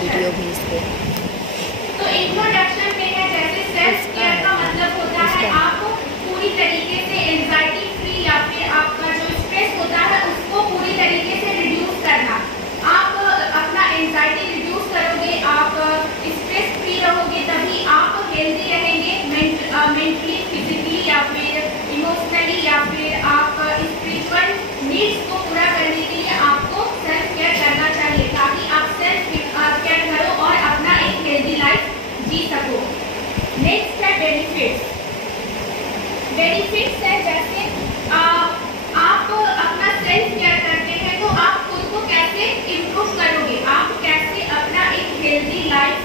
Video भी इस पर। तो इंट्रोडक्शन में है जैसे सेल्फ केयर का मतलब होता है आप पूरी तरीके से एंजाइटी फ्री या फिर आपका जो स्ट्रेस होता है उसको पूरी तरीके से रिड्यूस करना। आप अपना एंजाइटी रिड्यूस करोगे, आप स्ट्रेस फ्री रहोगे, तभी आप हेल्दी रहेंगे मेंटली, फिजिकली या फिर इमोशनली या फिर आप स्पिरिचुअल नीड्स को पूरा करने के लिए आपको सेल्फ केयर करना चाहिए ताकि आप सेल्फ केयर करो और अपना एक हेल्दी लाइफ जी सको। नेक्स्ट है बेनिफिट्स। बेनिफिट्स है जैसे आप अपना सेल्फ केयर करते हैं तो आप खुद को कैसे इम्प्रूव करोगे, आप कैसे अपना एक हेल्दी लाइफ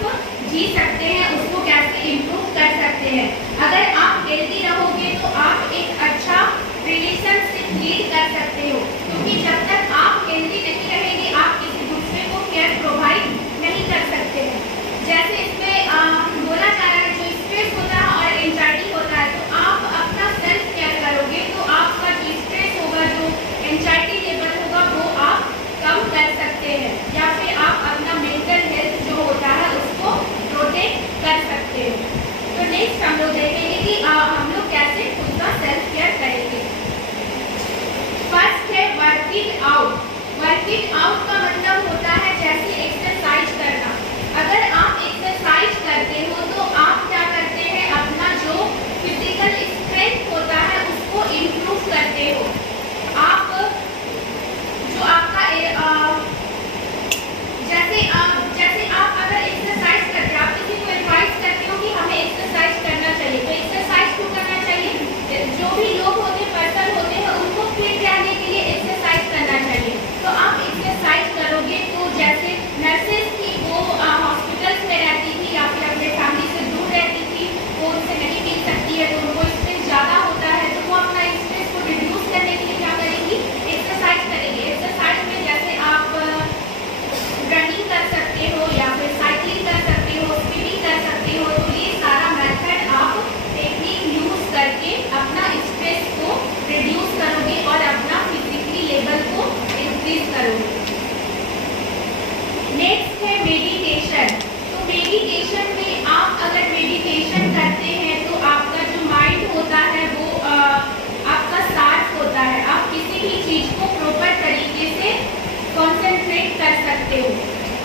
जी सकते हैं, उसको कैसे इम्प्रूव कर सकते हैं। अगर आप हेल्दी रहोगे तो आप एक अच्छा रिलेशनशिप लीड कर सकते हो, क्योंकि जब तक आप हेल्दी नहीं रहेंगे आप किसी दूसरे को केयर प्रोवाइड नहीं कर सकते हैं। जैसे इसमें बोला जा रहा है जो स्ट्रेस होता है और एंजाइटी होता है, तो आप अपना सेल्फ केयर करोगे तो आपका जो स्ट्रेस होगा, जो एंजाइटी लेवल होगा वो आप कम कर सकते हैं या फिर आप अपना मेंटल हेल्थ जो होता है उसको प्रोटेक्ट कर सकते हो। तो नेक्स्ट हम लोग देखेंगे कि हम लोग कैसे खुद का सेल्फ केयर करेंगे। फर्स्ट है वर्किंग आउट। वर्किंग आउट का मतलब होता है जैसे एक्सरसाइज करना। अगर आप एक्सरसाइज करते हो तो आप क्या करते हैं, अपना जो फिजिकल स्ट्रेंथ होता है उसको इम्प्रूव करते हो। आप जो आपका जैसे आप अगर एक्सरसाइज करते हैं, आप किसी को एडवाइस करते हो कि हमें एक्सरसाइज करना चाहिए, तो एक्सरसाइज क्यों करना चाहिए? जो भी लोग होते पर्सन होते हैं उनको फिट रहने के लिए एक्सरसाइज करना चाहिए। तो आप एक्सरसाइज करोगे तो जैसे नर्सेज थी वो हॉस्पिटल्स में रहती थी या फिर अपने फैमिली से दूर रहती थी, वो उनसे नहीं मिल सकती है तो उनको स्ट्रेस ज़्यादा होता है, तो वो अपना स्ट्रेस को रिड्यूस करने के लिए क्या करेंगी, एक्सरसाइज करेंगे। एक्सरसाइज में जैसे आप रनिंग कर सकते हो या फिर साइकिलिंग कर सकते हो, स्विमिंग कर सकते हो। तो ये सारा मेथड आप टेक्निक यूज करके अपना स्ट्रेस को रिड्यूस करोगे और अपना फिजिकली लेवल को इंक्रीज करोगे। नेक्स्ट है मेडिटेशन। तो मेडिटेशन में आप अगर मेडिटेशन करते हैं तो आपका जो माइंड होता है वो आपका शार्प होता है, आप किसी भी चीज को प्रॉपर तरीके से कॉन्सेंट्रेट कर सकते हो।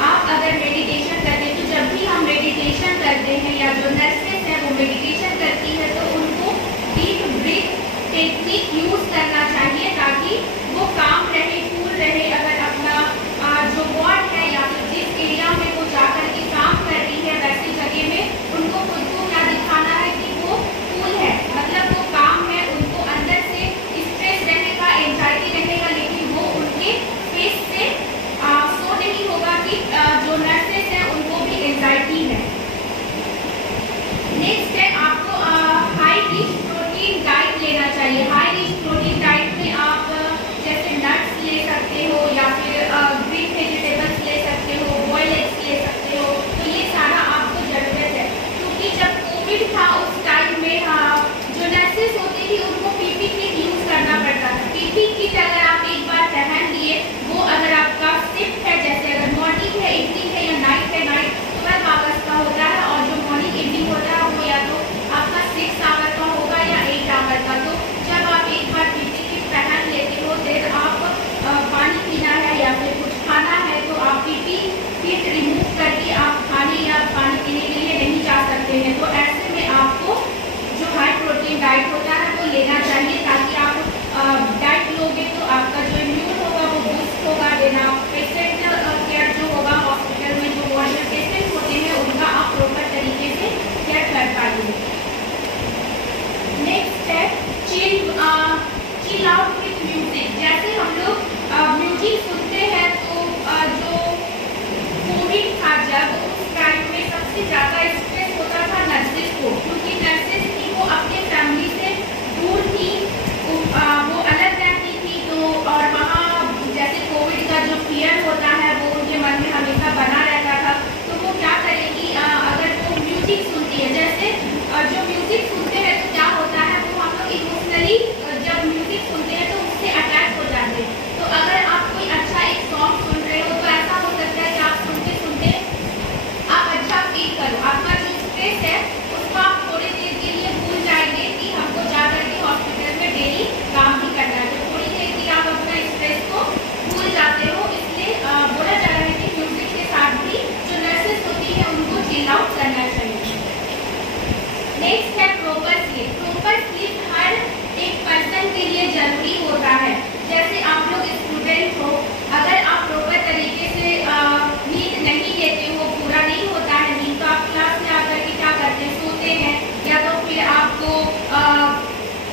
आप अगर मेडिटेशन करते हैं तो जब भी हम मेडिटेशन करते हैं या जो नर्सेस हैं वो मेडिटेशन करती है तो उनको डीप ब्रीथ टेक्निक यूज करना चाहिए ताकि वो काम रहे, कूल रहे। अगर अपना जो वार्ड है या फिर जिस एरिया में वो जाकर के काम कर रही है वैसी जगह में उनको खुद को क्या दिखाना है कि वो कूल है, मतलब वो काम है, उनको अंदर से स्ट्रेस रहेगा, एंजाइटी रहेगा, लेकिन वो उनके फेस से शो नहीं होगा कि जो नर्सेस हैं उनको भी एंजाइटी है। नेक्स्ट है आपको हाई रिच प्रोटीन डाइट लेना चाहिए। हाई रिच प्रोटीन डाइट में आप जैसे नट्स ले सकते हो या फिर ग्रीन वेजिटेबल्स ले सकते हो, बॉइल्ड एग्स ले सकते हो। तो ये सारा आपको जरूरत है, क्योंकि जब कोविड था उस टाइम में जो नर्सेस होती थी उनको पीपी किट यूज करना पड़ता था। पीपी किट अगर आप एक बार पहन लिए, वो अगर आपका शिफ्ट है, जैसे अगर मॉर्निंग है, इवनिंग है या नाइट है, नाइट 12 आवर्स का होता है और जो मॉर्निंग इवनिंग होता है वो या तो आपका 6 आवर का होगा या 8 आवर का। तो जब आप एक बार पीपी किट पहन लेते हो, फिर आप पानी पीना है या फिर कुछ खाना है तो आप पीपी किट रिमूव करके आप खाने या पानी पीने के लिए नहीं जा सकते हैं। तो ऐसे में आपको जो हाई प्रोटीन डाइट होता है वो लेना चाहिए ताकि आप डाइट लोगे तो आपका जो इम्यून होगा वो बूस्ट होगा। देना पेशेंट केयर जो होगा हॉस्पिटल में जो वार्ड में पेशेंट होते हैं उनका आप प्रॉपर तरीके से केयर कर पाएंगे। नेक्स्ट है चिल आउट विथ म्यूजिक। जैसे हम लोग म्यूजिक सुनते हैं तो जो कोविड था जब उस टाइम में सबसे ज़्यादा स्ट्रेस होता था नर्सेस को, क्योंकि नर्सेस थी वो अपने फैमिली से दूर थी, वो अलग रहती थी। तो और वहाँ जैसे कोविड का जो फियर होता है वो उनके मन में हमेशा बना रहता था। तो वो क्या करेगी, अगर वो म्यूजिक सुनती है, जैसे जो म्यूजिक सुनते हैं तो क्या होता है वो हम लोग इमोशनली जब म्यूजिक सुनते हैं तो उससे अटैच हो जाते हैं। तो अगर आप कोई अच्छा एक सॉन्ग सुन रहे हो तो ऐसा हो सकता है कि आप सुनते सुनते नेक्स्ट है प्रॉपर स्लीप। प्रॉपर स्लीप हर एक पर्सन के लिए जरूरी होता है। जैसे आप लोग स्टूडेंट हो, अगर आप प्रॉपर तरीके से नींद नहीं लेते हो, पूरा नहीं होता है नींद, तो आप क्लास में आकर के क्या करते हैं, सोते हैं, या तो फिर आपको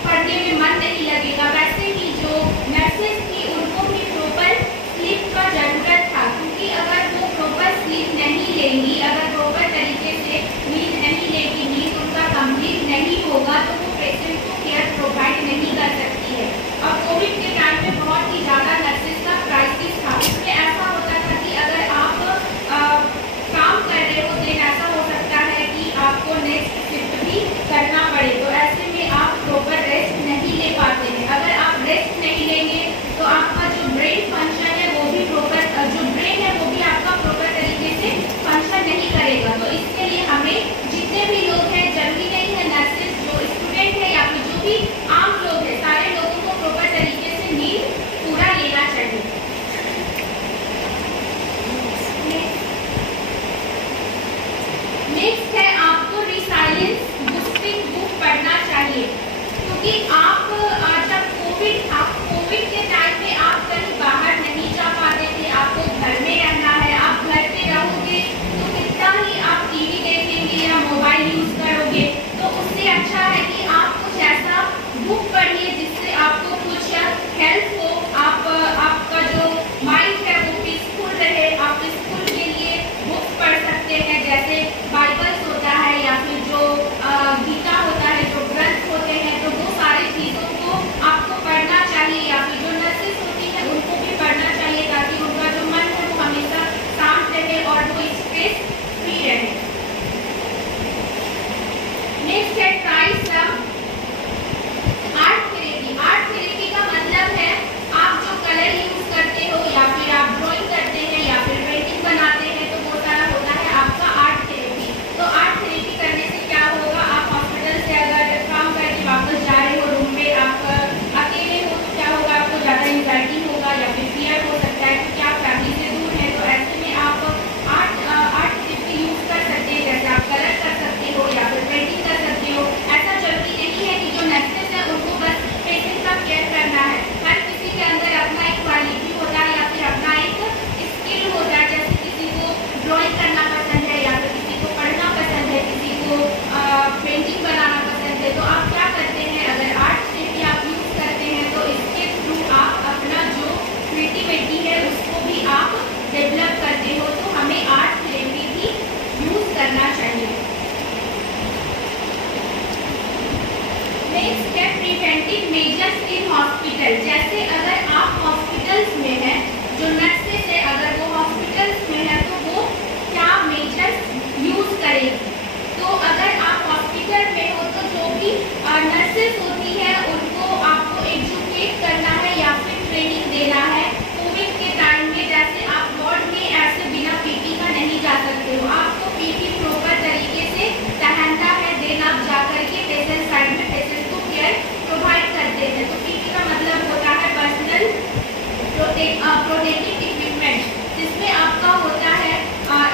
पढ़ने में मन नहीं लगेगा। वैसे ही जो नर्सेस थी उनको भी प्रॉपर स्लीप का जरूरत था, क्योंकि अगर वो प्रॉपर स्लीप नहीं लेंगी, अगर प्रॉपर तरीके से नींद नहीं लेगी, नींद उनका कंप्लीट नहीं होगा, तो वो पेशेंट को केयर प्रोवाइड नहीं कर सकती है। और कोविड के टाइम में बहुत ही ज़्यादा नर्सेस का क्राइसिस था। उसमें ऐसा होता था कि अगर आप काम कर रहे हो, देन ऐसा हो सकता है कि आपको नेक्स्ट शिफ्ट भी करना पड़े, तो ऐसे में आप प्रॉपर रेस्ट नहीं ले पाते हैं। अगर आप रेस्ट नहीं लेंगे तो आपका जो ब्रेन फंक्शन है वो भी प्रॉपर, जो ब्रेन है वो भी आपका प्रॉपर तरीके से फंक्शन नहीं करेगा। तो इसके लिए हमें जितने भी लोग हैं, जरूरी नहीं है नर्सेस, जो स्टूडेंट है या फिर जो भी आम लोग हैं, सारे लोगों को प्रॉपर तरीके से नींद पूरा लेना चाहिए। नेक्स्ट है आपको रिसाइलेंस बूस्टिंग बुक पढ़ना चाहिए, क्योंकि आप जब कोविड था, कोविड के टाइम में आप कहीं बाहर नहीं जा पाते थे, आपको घर में रहना है। आप घर पे रहोगे तो कितना ही आप टीवी देखेंगे या मोबाइल यूज करोगे, तो उससे अच्छा है कि आप कुछ ऐसा बुक पढ़िए जिससे आपको कुछ हेल्प हो, आपका जो माइंड है वो पीसफुल रहे। आप स्कूल के लिए बुक्स पढ़ सकते हैं, जैसे बाइबल्स होता है या फिर जो गीता होता है, जो ग्रंथ होते हैं, तो वो सारी चीज़ों को आपको पढ़ना चाहिए। या फिर जो नर्सेस होती है उनको भी पढ़ना चाहिए, ताकि उनका जो मन है वो हमेशा शांत रहे और वो स्ट्रेस फ्री रहे। नेक्स्ट है try some art therapy. Art therapy का मतलब है आप जो कलर यूज करते हो, या फिर आप ड्राइंग करते हैं, या फिर पेंटिंग बनाते हैं, तो वो सारा होता है आपका आर्ट थेरेपी। तो आर्ट थेरेपी करने से क्या होगा, आप हॉस्पिटल से अगर काम करके वापस जा रहे हो रूम में, आप अकेले हो, तो क्या होगा, आपको ज़्यादा एंजाइटी होगा या फिर फियर हो सकता है, क्योंकि आप फैमिली से दूर हैं। तो ऐसे में आप आर्ट थेरेपी यूज कर सकते हैं, जैसे आप कलर कर सकते हो या फिर पेंटिंग कर सकते हो। ऐसा जरूरी नहीं है कि जो नर्सेस है उनको बस पेशेंट का केयर करना है। हर किसी के अंदर अपना एक क्वालिटी होता है या फिर अपना एक स्किल होता है। जैसे किसी को ड्राइंग करना पसंद है, या फिर किसी को पढ़ना पसंद है, किसी को पेंटिंग बनाना पसंद है, तो आप क्या करते हैं, अगर आर्ट थेरेपी आप यूज करते हैं तो इसके थ्रू आप अपना जो क्रिएटिविटी है उसको भी आप डेवलप करते हो। तो हमें आर्ट थेरेपी भी यूज करना चाहिए। नेक्स्ट है प्रिवेंटिव मेजर्स इन हॉस्पिटल। जैसे अगर आप हॉस्पिटल्स में हैं, जो नर्सेस है अगर वो हॉस्पिटल्स में है तो वो क्या मेजर्स यूज करेगी। तो अगर आप हॉस्पिटल में हो तो जो भी नर्सेस होती है उनको आपको एजुकेट करना है या फिर ट्रेनिंग देना है। कोविड के टाइम में जैसे आप वार्ड में ऐसे बिना पीपी का नहीं जा सकते हो, आपको पीपी प्रॉपर तरीके से पहनना है, देन आप जाकर के पेशेंट साइड में पेशेंट को केयर प्रोवाइड करते हैं। तो पीपी का मतलब होता है पर्सनल प्रोटेक्टिव इक्विपमेंट, जिसमें आपका होता है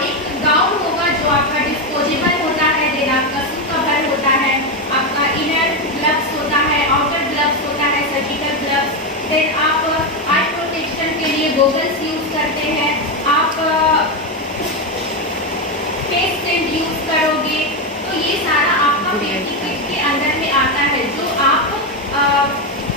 एक गाउन होगा जो आपका डिस्पोजेबल होता है, देन आपका शू कवर होता है, आपका इनर ग्लव्स होता है, आउटर ग्लव्स होता है, सर्जिकल ग्लव्स, देन आप आई प्रोटेक्शन के लिए गॉगल्स यूज करते हैं, आप फेस शिल्ड यूज करोगे। तो ये सारा आपका सेफ्टी किट के अंदर में आता है, जो आप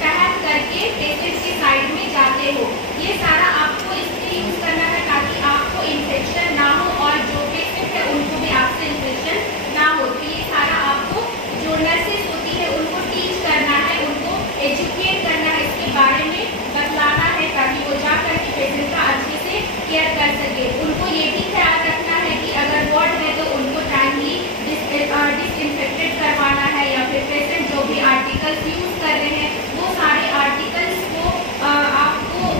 पहन करके पेशेंट के साइड में जाते हो। ये सारा आपको इसलिए यूज करना है ताकि आपको इन्फेक्शन ना हो और जो पेशेंट है उनको भी आपसे इन्फेक्शन ना हो। तो ये सारा आपको जो नर्सेस होती है उनको टीच करना है, उनको एजुकेट करना है, इसके बारे में बतलाना है, ताकि वो जा करके पेशेंट का अच्छे से केयर कर सके। उनको ये भी ख्याल रखना है कि अगर वार्ड है तो उनको टाइमली डिसइंफेक्टेड करवाना है, या फिर पेशेंट जो भी आर्टिकल्स यूज कर रहे हैं वो सारे आर्टिकल्स को आपको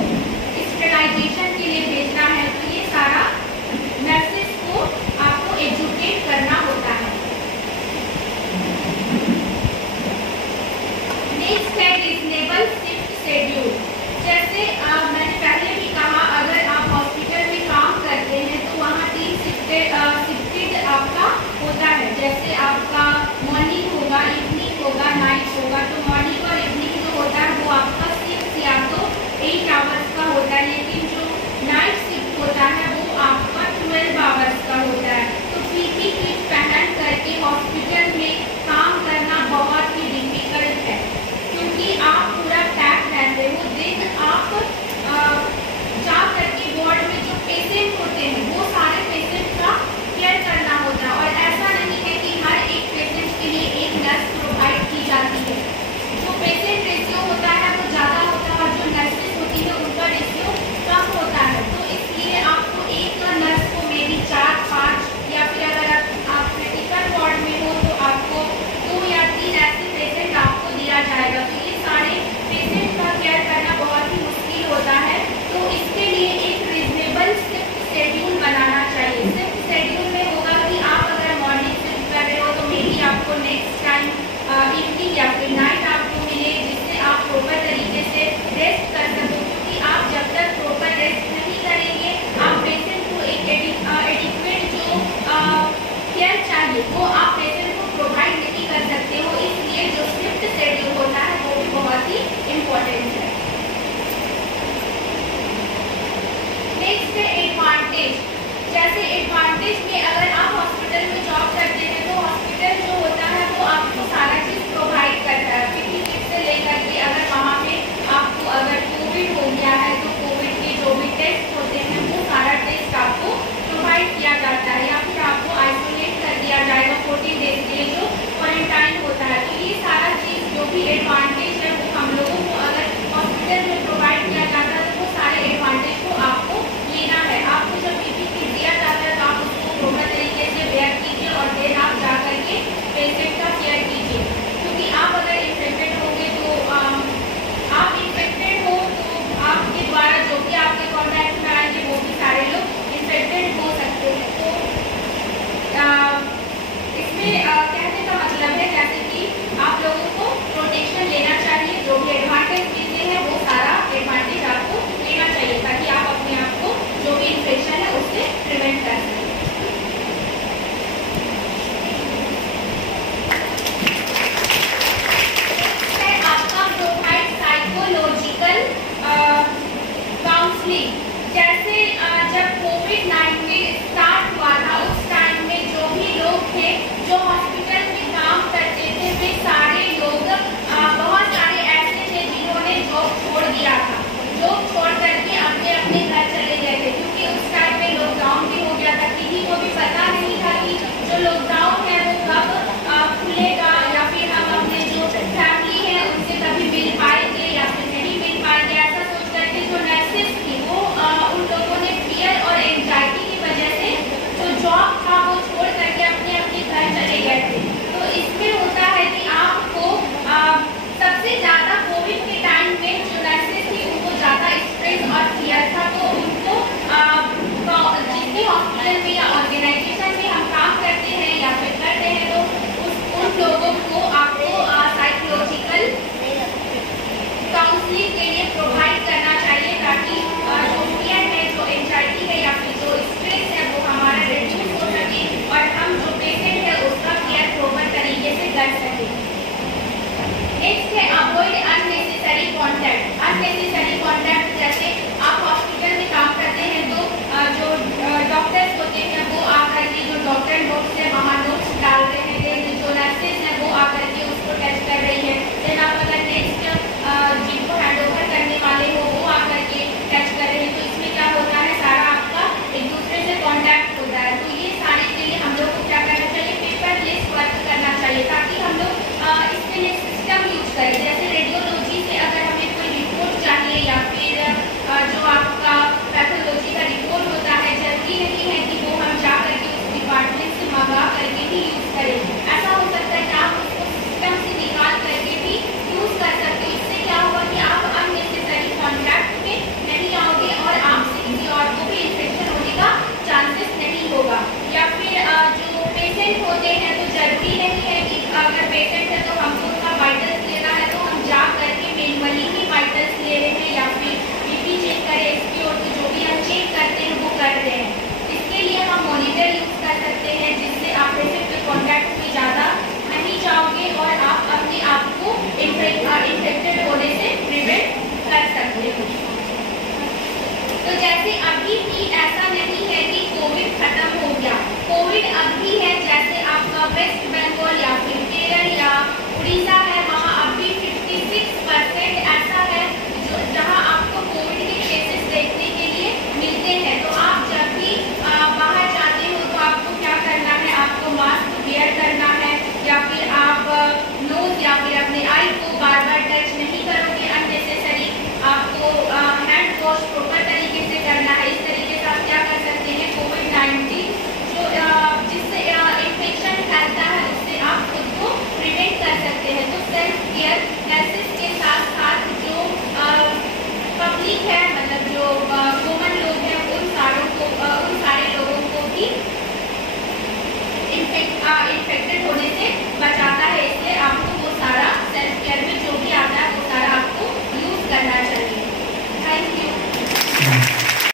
में